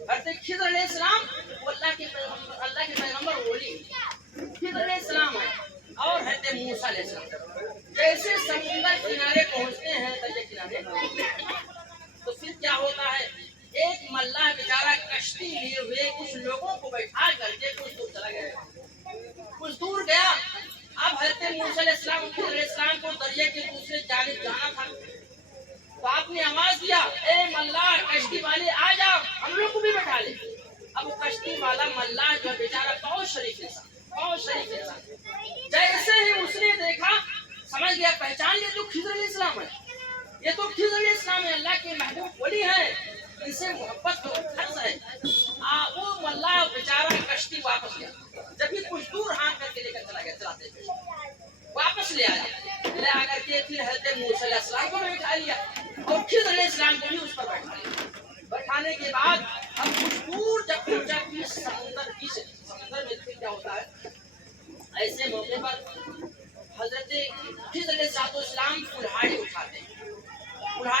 حضرت خضر علیہ السلام وہ اللہ کے پیغمبر ولی خضر علیہ السلام ہے اور حضرت موسیٰ علیہ السلام جیسے سمندر کنارے پہنچتے ہیں دریا کنارے تو پھر کیا ہوتا ہے ایک ملاح بیچارہ کشتی لیے ہوئے کچھ لوگوں کو بیٹھا کر کے کچھ دور چلا گیا، کچھ دور گیا۔ اب حضرت موسیٰ علیہ السلام خضر علیہ السلام کو دریا کے دوسرے جانب جانا تھا تو آپ نے آواز دیا اے ملاح کشتی والے آ جاؤ ہم لوگ کو بھی بیٹھا لے۔ اب وہ کشتی والا ملاح جو بیچارہ بہت شریف انسان، بہت شریف انسان، جیسے ہی اس نے دیکھا سمجھ گیا پہچان لیا تو خضر علیہ السلام ہے، یہ تو خضر علیہ السلام ہے، اللہ کے محبوب ولی ہیں، ان سے محبت تو فرض ہے۔ وہ ملاح بیچارہ کشتی واپس گیا، جب بھی کچھ دور ہاتھ کر کے لے کر چلا گیا چلاتے ہوئے واپس لے آیا، لے آ کر کے پھر حضرت موسیٰ علیہ السلام کو بیٹھا لیا اور خضر علیہ السلام کو بھی اس پر بیٹھا لیا۔ بیٹھانے کے بعد اب کچھ دور جب پہنچا کہ سمندر میں پھر کیا ہوتا ہے ایسے موقع پر حضرت خضر علیہ السلام کلہاڑی اٹھاتے ہیں، کلہاڑی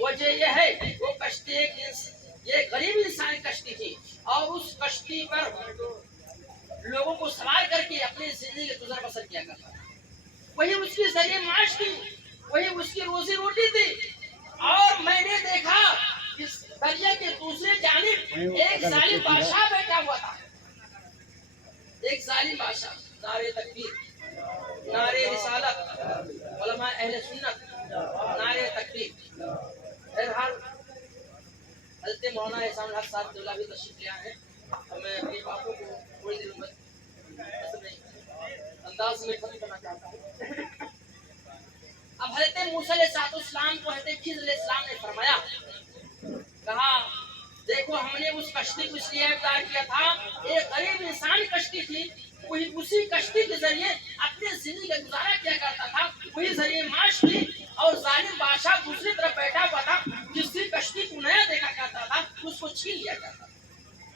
وجہ یہ ہے وہ کشتی یہ غریب انسان کشتی تھی اور اس کشتی پر لوگوں کو سوار کر کے اپنی زندگی کا گزر بسر کیا کرتا تھا. وہی اس کی ذریعہ معاش تھی, وہی اس کی روزی روٹی تھی. اور میں نے دیکھا اس دریا کے دوسرے جانب ایک ظالم بادشاہ بیٹھا ہوا تھا. ایک ظالم بادشاہ. نعرے تکبیر, نعرے رسالت, علماء اہل سنت, نعرے تکبیر. بہرحال حضرت مولانا احسان الحق صاحب اللہ بھی تشریف لے آئے ہیں اور میں اپنی باتوں کو تھوڑی دیر میں انداز میں ختم کرنا چاہتا ہوں. اب حضرت موسیٰ علیہ السلام کو حضرت خضر علیہ السلام نے فرمایا, کہا دیکھو ہم نے اس کشتی کو اس لیے اختیار کیا تھا, ایک غریب انسان کشتی تھی, وہی اسی کشتی کے ذریعے اپنے زندگی کا گزارا کیا کرتا تھا, وہی ذریعے معاش تھی. اور ظالم بادشاہ دوسری طرف بیٹھا ہوا تھا, جس کی کشتی کو نیا دیکھا کرتا تھا اس کو چھین لیا کرتا تھا.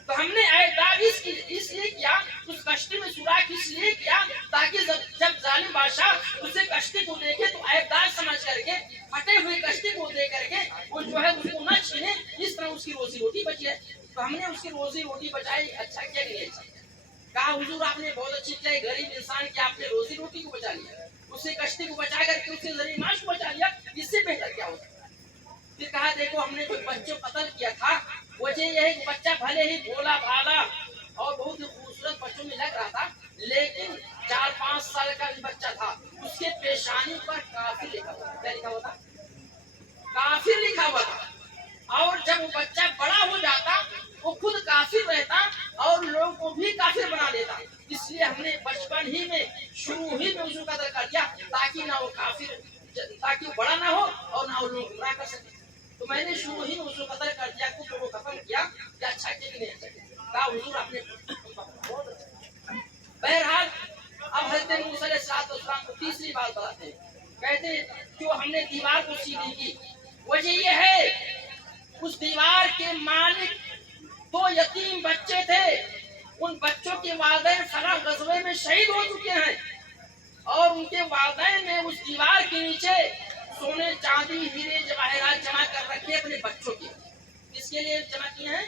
تو ہم نے اعتراض اس لیے کیا, اس کشتی میں سوراخ اس لیے کیا تاکہ جب ظالم بادشاہ اسے کشتی کو دیکھے تو اعتراض سمجھ کر کے پھٹے ہوئے کشتی کو دے کر کے وہ جو ہے اس کو نہ چھینے, اس طرح اس کی روزی روٹی بچ جائے. تو ہم نے اس کی روزی روٹی بچائی. اچھا کیا کہ نہیں اچھا کیا؟ کہا حضور آپ نے بہت اچھی کیا, غریب انسان کی آپ نے روزی روٹی کو بچا لیا, اسے کشتی کو بچا کر کے اسے ذریعہ معاش کو بچا لیا, اس سے بہتر کیا ہو سکتا ہے؟ پھر کہا دیکھو ہم نے جو بچوں کو قتل کیا تھا وجہ یہ ہے کہ بچہ بھلے ہی بھولا بھالا اور بہت ہی خوبصورت بچوں میں لگ رہا تھا, لیکن 4-5 سال کا بچہ تھا. اس کے پیشانی پر کافر لکھا ہوا تھا. کیا لکھا ہوا تھا؟ کافر لکھا ہوا تھا. اور جب وہ بچہ بڑا ہو جاتا وہ خود کافر رہتا اور لوگوں کو بھی کافر بنا دیتا. اس لیے ہم نے بچپن ہی میں شروع ہی میں اس کو قتل کر دیا تاکہ نہ وہ کافر, تاکہ وہ بڑا نہ ہو اور نہ وہ لوگ گمراہ کر سکے. تو میں نے شروع ہی میں اس کو قتل کر دیا, کچھ لوگوں کو ختم کیا. کیا اچھا کیا کہ نہیں اچھا کیا؟ کہا حضور آپ نے بہت اچھا. بہرحال اب حضرت موسیٰ علیہ السلام کو تیسری بات بتاتے ہیں. کہتے ہیں جو ہم نے دیوار کو سیدھی کی وجہ یہ ہے اس دیوار کے مالک 2 یتیم بچے تھے. ان بچوں کے والدین فلاں غزوے میں شہید ہو چکے ہیں اور ان کے والدین نے اس دیوار کے نیچے سونے چاندی ہیرے جواہرات جمع کر رکھے اپنے بچوں کے. کس کے لیے جمع کیے ہیں؟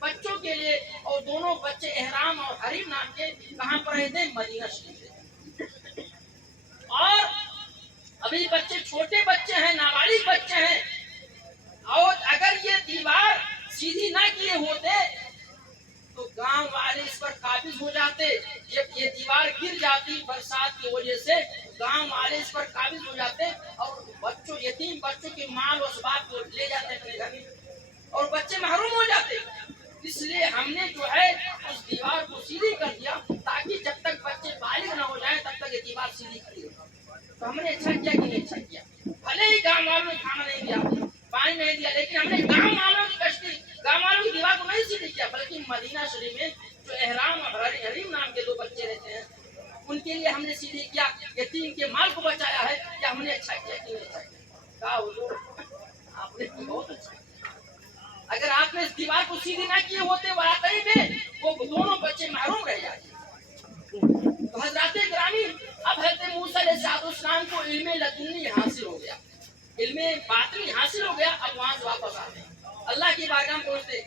بچوں کے لیے. اور دونوں بچے احرام اور حریم نام کے کہاں پر رہتے ہیں؟ مدینہ شریف سے. اور ابھی بچے چھوٹے بچے ہیں, نابالغ بچے ہیں, اور اگر یہ دیوار سیدھی نہ کیے ہوتے تو گاؤں والے اس پر قابض ہو جاتے. جب یہ دیوار گر جاتی برسات کی وجہ سے گاؤں والے اس پر قابض ہو جاتے اور بچوں, یتیم بچوں کے مال و اسباب کو لے جاتے اپنے گھر میں اور بچے محروم ہو جاتے. اس لیے ہم نے جو ہے اس دیوار کو سیدھی کر دیا تاکہ جب تک بچے بالغ نہ ہو جائیں تب تک یہ دیوار سیدھی کری ہو. تو ہم نے اچھا کیا کہ نہیں اچھا کیا؟ بھلے ہی گاؤں والوں نے کھانا نہیں دیا, پانی نہیں دیا, لیکن ہم نے گاؤں والوں کی کشتی, گاؤں والوں کی دیوار کو نہیں سیدھی کیا, بلکہ مدینہ شریف میں جو احرام اور حریم نام کے 2 بچے رہتے ہیں ان کے لیے ہم نے سیدھی کیا, یتیم کے مال کو بچایا ہے. کیا ہم نے اچھا کیا کہ نہیں اچھا کیا؟ کہا حضور آپ نے بہت اچھا کیا. اگر آپ نے اس دیوار کو سیدھی نہ کیے ہوتے واقعی میں وہ دونوں بچے محروم رہ جاتے. تو حضرات گرامی اب حضرت موسیٰ علیہ السلام کو علم لدنی حاصل ہو گیا, علم باطنی حاصل ہو گیا. اب وہاں سے واپس آتے اللہ کی بارگاہ میں پہنچتے,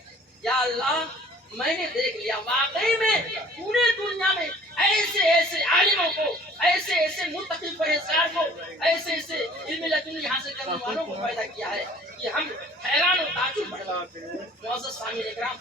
یا اللہ میں نے دیکھ لیا واقعی میں پورے دنیا میں ایسے ایسے عالموں کو, ایسے ایسے متقی پرہیزگار کو, ایسے ایسے علم لدنی حاصل کرنے والوں کو پیدا کیا ہے کہ ہم حیران اور تعجب پڑ گئے. معزز سامعین اکرام,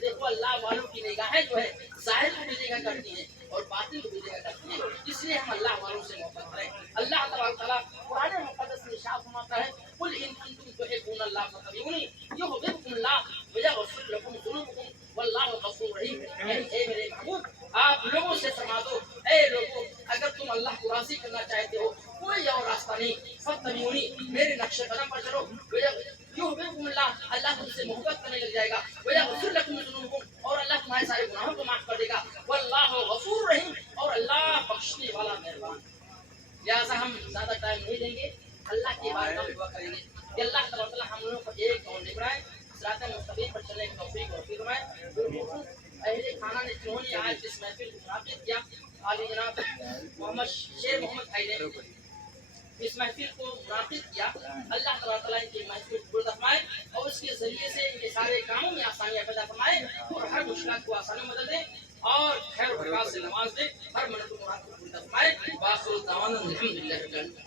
دیکھو اللہ والوں کی نگاہیں جو ہے ظاہر کو بھی دیکھا کرتی ہیں اور باطن کو بھی دیکھا کرتی ہیں. اس لیے ہم اللہ والوں سے محبت کریں. اللہ تبارک تعالیٰ قرآن مقدس میں ارشاد فرماتا ہے, قل ان کنتم تحبون اللہ فاتبعونی یحببکم اللہ ویغفر لکم ذنوبکم واللہ غفور رحیم. اے میرے محبوب آپ لوگوں سے فرما دو, اے لوگوں اگر تم اللہ کو راضی کرنا چاہتے ہو کوئی اور راستہ نہیں, فاتبعونی میرے نقش قدم پر چلو, یحببکم اللہ اللہ تم سے محبت کرنے لگ جائے گا, ویغفر لکم ذنوبکم اور اللہ تمہارے سارے گناہوں کو معاف کر دے گا, واللہ غفور رحیم اور اللہ بخشنے والا مہربان. لہٰذا ہم زیادہ ٹائم نہیں دیں گے, اللہ کی بارگاہ میں دعا کریں گے کہ اللہ تبارک تعالیٰ ہم لوگوں کو ایک اور نگرائے, صراط مستقیم پر چلنے کی توفیق اور فرمائے. اہل خانہ نے کیوں نہیں آج اس محفل کو منعقد کیا, عالی جناب محمد شیر محمد بھائی نے اس محفل کو منعقد کیا، اللہ تبارک تعالیٰ ان کی محفل کو قبول فرمائے اور اس کے ذریعے سے ان کے سارے کاموں میں آسانیاں پیدا فرمائے اور ہر مشکلات کو آسانی میں بدل دے اور خیر و برکات سے نواز دے، ہر منت و مراد کو پورا فرمائے۔ وآخر دعوانا الحمدللہ رب العالمین۔